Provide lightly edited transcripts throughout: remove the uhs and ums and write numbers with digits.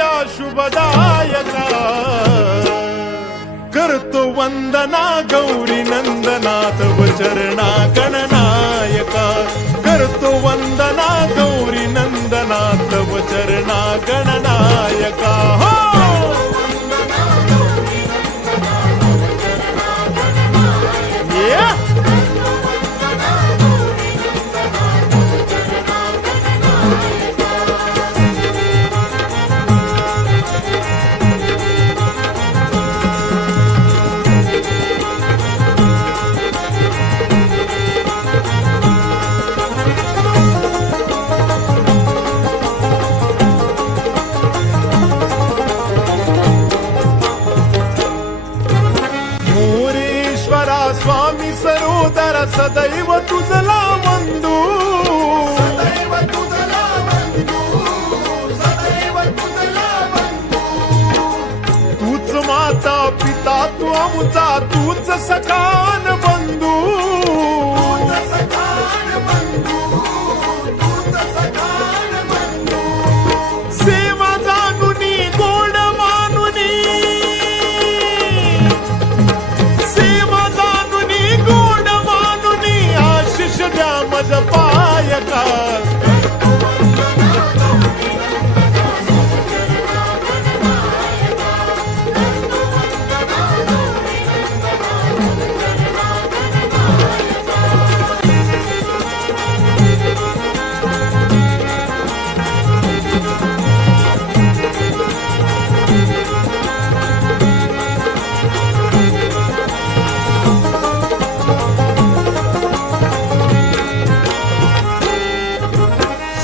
या शुभदायका करतो वंदना गौरी नंदना तव चरणा गणनायका करतो वंदना गौरी नंदना तव चरणा गणनायका हो स्वामी सरोदर सदैव तुझला वंदू सदैव तुझला वंदू सदैव तुझला वंदू तूच माता पिता तू आमचा तूच सखान बंधू तूच सखान बंधू तूच सखान बंधू सेवा जानुनी गोड मानुनी द्या मज पायका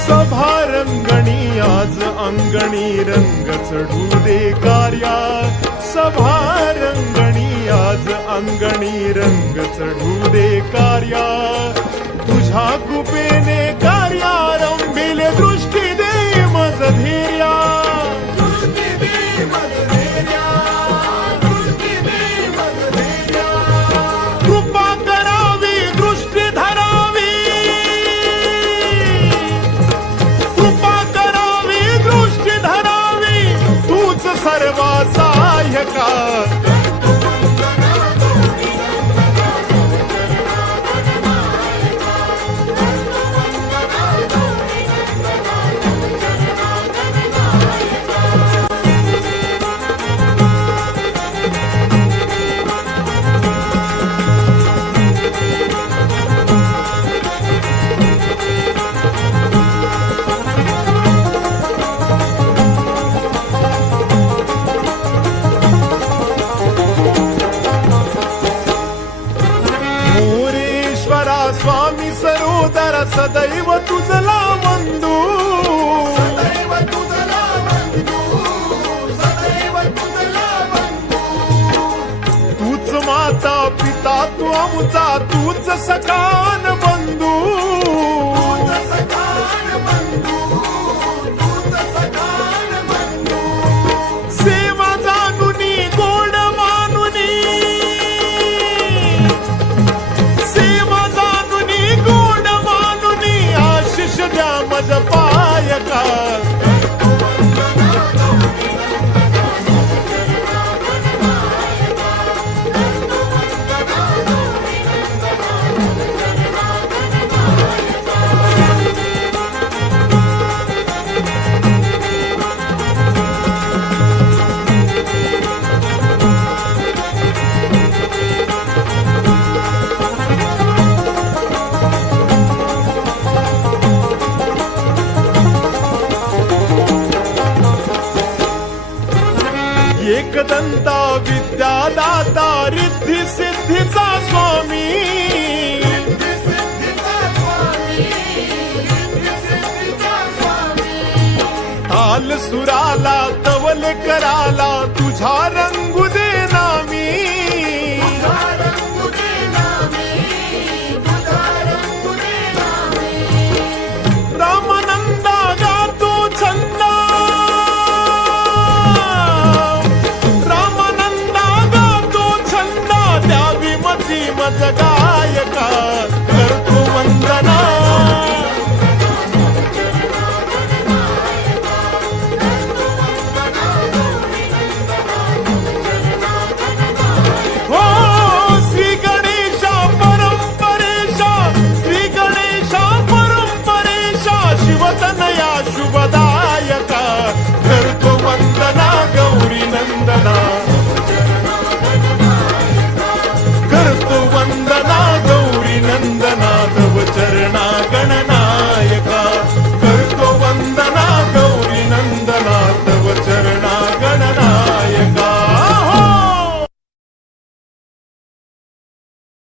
सभा रंगणी आज अंगणी रंग चढू दे कार्या सभा रंगणी आज अंगणी रंग चढू दे कार्या तुझ्या कृपेने कार्या रंभिले दृष्टी दे मज धैर्या दृष्टी दे मज धैर्या दृष्टी दे मज धैर्या कृपा करावी दृष्टी धरावी सर्वा सहायका स्वामी सरोदर सदैव तुझला वंदू सदैव तुझला वंदू सदैव तुझला वंदू तूच माता पिता तू आमचा तूच सखान बंधू तूच सखान बंधू तूच सखान बंधू सेवा जानुनी गोड मानुनी द्या मज पायका एकदंता विद्यादाता रिद्धी सिद्धीचा स्वामी रिद्धी सिद्धीचा स्वामी रिद्धी सिद्धीचा स्वामी ताल सुराला तवल कराला तुझा रंगू दे नामी तुझा रंगू दे नामी तुझा रंगू दे नामी रामानंदा गातो छंदा रामानंदा गातो छंदा द्यावी मती मज